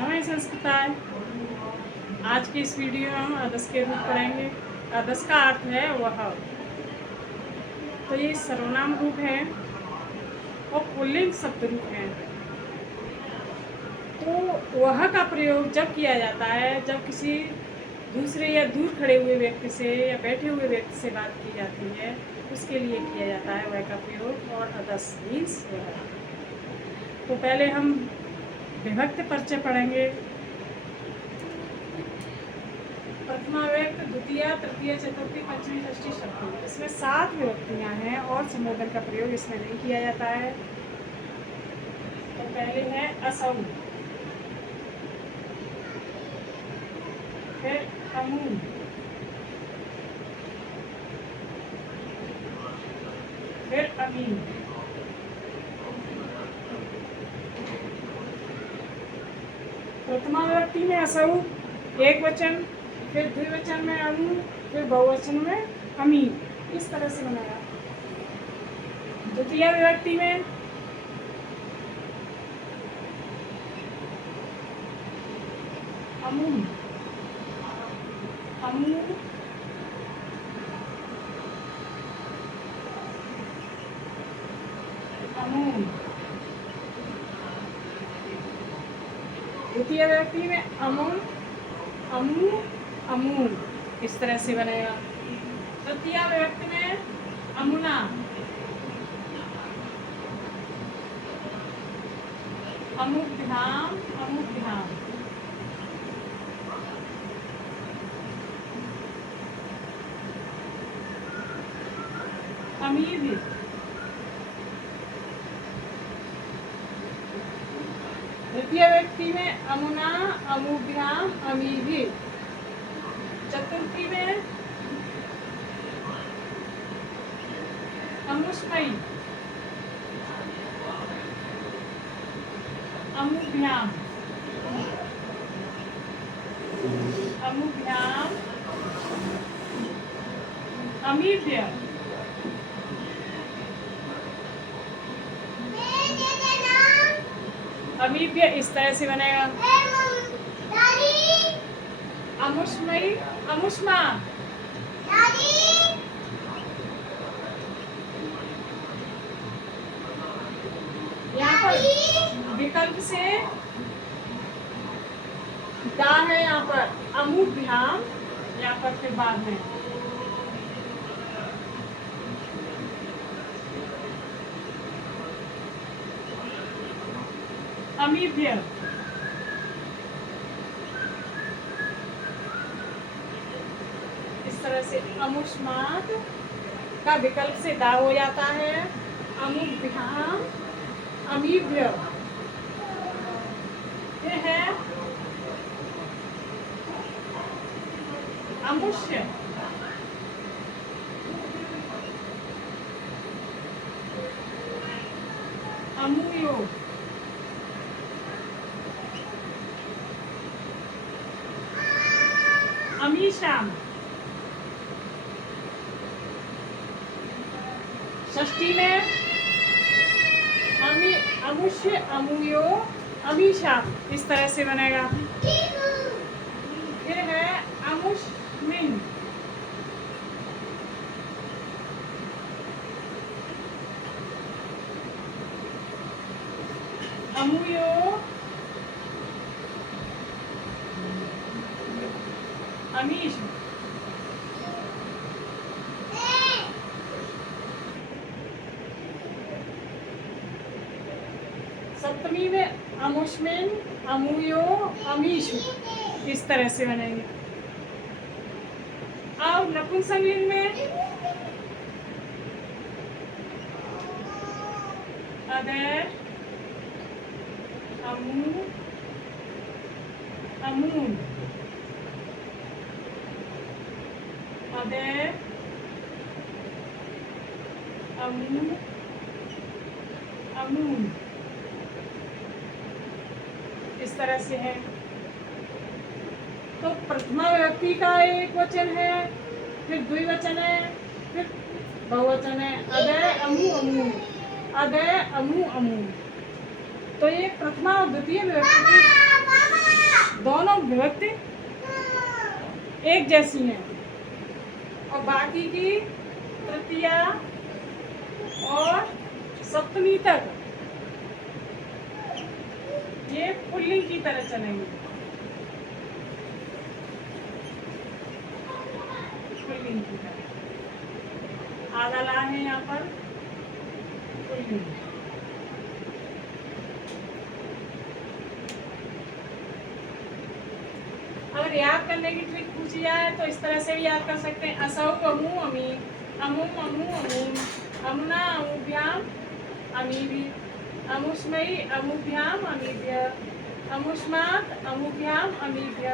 नमः संस्कृताय। आज की इस वीडियो में हम अदस के रूप पढ़ेंगे। अदस का अर्थ है वह। तो ये सर्वनाम रूप है और पुल्लिंग शब्द रूप है। तो वह का प्रयोग जब किया जाता है जब किसी दूसरे या दूर खड़े हुए व्यक्ति से या बैठे हुए व्यक्ति से बात की जाती है, उसके लिए किया जाता है वह का प्रयोग। और अदस मीन्स वह। तो पहले हम विभक्त परिचय पढ़ेंगे। प्रथमा व्यक्त, द्वितीय, तृतीय, चतुर्थी, पंचमी, षष्ठी, सप्तमी। इसमें 7 विभक्तियां हैं और संबोधन का प्रयोग इसमें नहीं किया जाता है। तो पहले है असौ, फिर अमूल, फिर अमीन, प्रथमा विभक्ति में असौ एक वचन, फिर द्विवचन में अनु, फिर बहुवचन में अमीन। इस तरह से बनाया। द्वितीय विभक्ति में अमूल, अमूल, अमूल। द्वितीय व्यक्ति में अमूल, अमू, अमूल। इस तरह से बनेगा। तृतीय व्यक्ति में अमुना, अमुभ्याम, अमुभ्याम। अमीर, तृतीय व्यक्ति में अमुना, अमुभ्याम, अमीभी। चतुर्थी में अमुष्मयी, अमुभ्याम, अमुभ्याम, अमीभ्य। अमीभ्य इस तरह से बनेगा। अमुष्मयी, अमुष्मा। यहाँ पर विकल्प से दा है। यहाँ पर अमुभ्याम, यहाँ पर फिर बाद में अमीभ्य। इस तरह से अमुष्मात का विकल्प से दा हो जाता है। अमुभ्याम, अमीभ्य। ये है अमुष्य, अमूयो, अमीशाम। षष्ठी में अमुष्य, अमूयो, अमीशाम। इस तरह से बनेगा। फिर है अमुष्मिन, अमूयो, अमीश। सप्तमी में अमुष्मिन, अमूयो, अमीशु। इस तरह से बनेंगे। अब नपुंसकलिंग में अदर, अमू, अमून, अदर, अमू, अमून। इस तरह से है। तो प्रथमा विभक्ति का एक वचन है, फिर द्विवचन है, फिर बहुवचन है। अदय, अमू, अमून, अदय, अमू, अमून। तो ये प्रथमा और द्वितीय विभक्ति की दोनों विभक्ति एक जैसी हैं और बाकी की तृतीया और सप्तमी तक ये पुल्लिंग की तरह चलेंगे। पुल्लिंग की तरह आधा ला है यहाँ पर पुल्लिंग। अगर याद करने की ट्रिक पूछी जाए तो इस तरह से भी याद कर सकते हैं। असौ अमू अमी, अमुम अमू अमूम, अमुना अमुभ्याम अमीभि, अमुष्मयी अमुभ्याम अमीभ्य, अमुष्मात् अमुभ्याम अमीभ्य,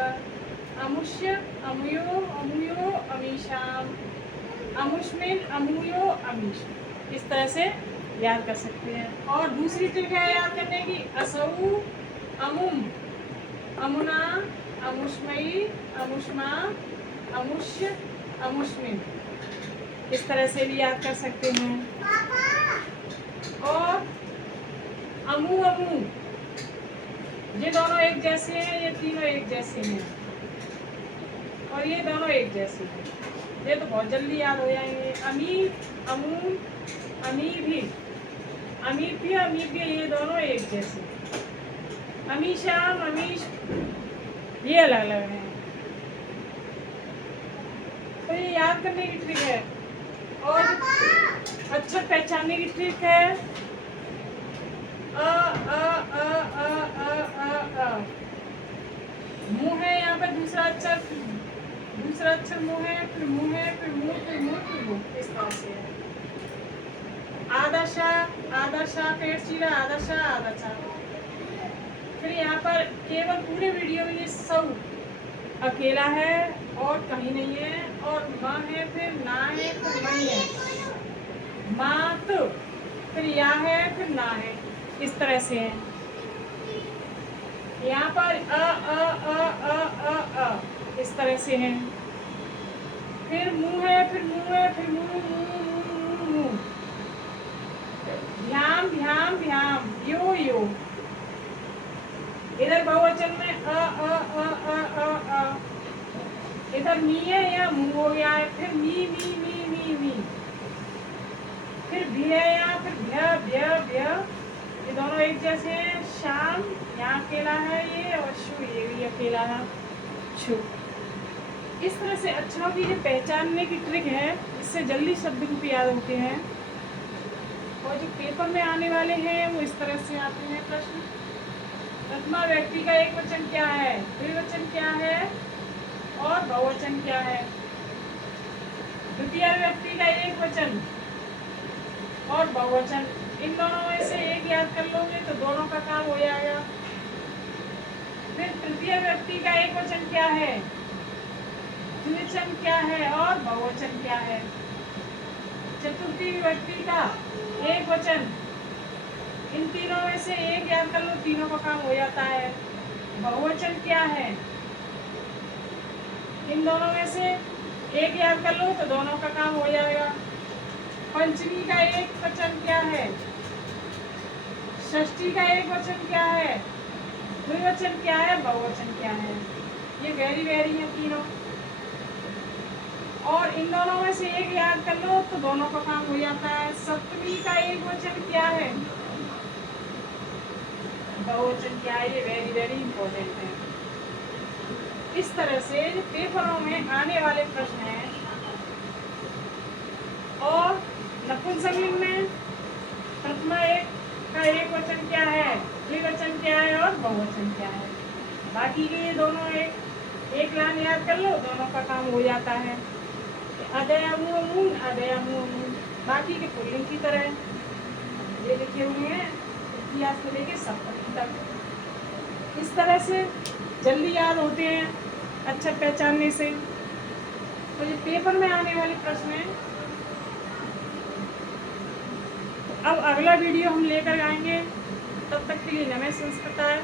अमुष्य अमुयो अमुयो अमीशाम, अमुष्मिन अमुयो अमीश। इस तरह से याद कर सकते हैं। और दूसरी ट्रिक है याद करने की, असौ अमुम, अमुना अमुष्मयी अमुष्मा अमुष्य अमुष्मिन। इस तरह से भी याद कर सकते हैं। और अमू अमू, ये दोनों एक जैसे हैं, ये तीनों एक जैसे हैं और ये दोनों एक जैसे हैं। ये तो बहुत जल्दी याद हो जाएंगे। अमी अमू अमीभी, अमीभ्य अमीभ्य, ये दोनों एक जैसे। अमीशाम अमीश, ये अलग अलग हैं। तो ये याद करने की ट्रिक है। और अक्षर पहचानने की ट्रिक है, अ अ अ अ अ अ अ। मुंह है यहाँ पे दूसरा अक्षर मुंह है, फिर मुंह है, फिर मुंह, फिर मुंह, फिर मुंह। इस तरह से है। आदर्शा पेड़ चीरा, आदर्शा। फिर यहाँ पर केवल पूरे वीडियो में ये सब अकेला है और कहीं नहीं है। और माँ है, फिर ना है, फिर नहीं है। मात, फिर या है, फिर ना है। इस तरह से है। यहाँ पर अ इस तरह से है। फिर मुंह है, फिर मुंह है, फिर मुंह। भ्याम, यो। इधर बहुवचन में अ। इधर मी है, या मुंह हो गया है। फिर मी। फिर भी है, या फिर भ्य। ये दोनों एक जैसे हैं। शाम यहाँ अकेला है ये, और शु ये भी अकेला है, शु। इस तरह से अक्षरों की जो पहचानने की ट्रिक है, इससे जल्दी शब्द रूप याद होते हैं। और जो पेपर में आने वाले हैं वो इस तरह से आते हैं प्रश्न। प्रथमा व्यक्ति का एक वचन क्या है, द्विवचन क्या है और बहुवचन क्या है। द्वितीय व्यक्ति का एक वचन और बहुवचन, इन दोनों में से एक याद कर लोगे तो दोनों का काम हो जाएगा। फिर तृतीय व्यक्ति का एक वचन क्या है, द्विवचन क्या है और बहुवचन क्या है। चतुर्थी व्यक्ति का एक वचन, इन तीनों में से एक याद कर लो, तीनों का काम हो जाता है। बहुवचन क्या है, इन दोनों में से एक याद कर लो तो दोनों का काम हो जाएगा। पंचमी का एक वचन क्या है, षष्ठी का एक वचन क्या है, द्विवचन क्या है, बहुवचन क्या है। ये वेरी वेरी है तीनों। और इन दोनों में से एक याद कर लो तो दोनों का काम हो जाता है। सप्तमी का एक वचन क्या है, बहुवचन क्या है। ये वेरी वेरी इंपॉर्टेंट है। इस तरह से जो पेपरों में आने वाले प्रश्न हैं, और नपुंसकलिंग में प्रथमा एक का एक वचन क्या है, द्विवचन क्या है और बहुवचन क्या है। बाकी के ये दोनों एक लाइन याद कर लो, दोनों का काम हो जाता है। अदयामून, बाकी के पुल्लिंग की तरह ये लिखे हुए हैं, इतिहास से लेके सप्तमी तक। इस तरह से जल्दी याद होते हैं अक्षर पहचानने से। तो ये पेपर में आने वाले प्रश्न हैं। अब अगला वीडियो हम लेकर आएंगे, तब तक के लिए नमः संस्कृताय।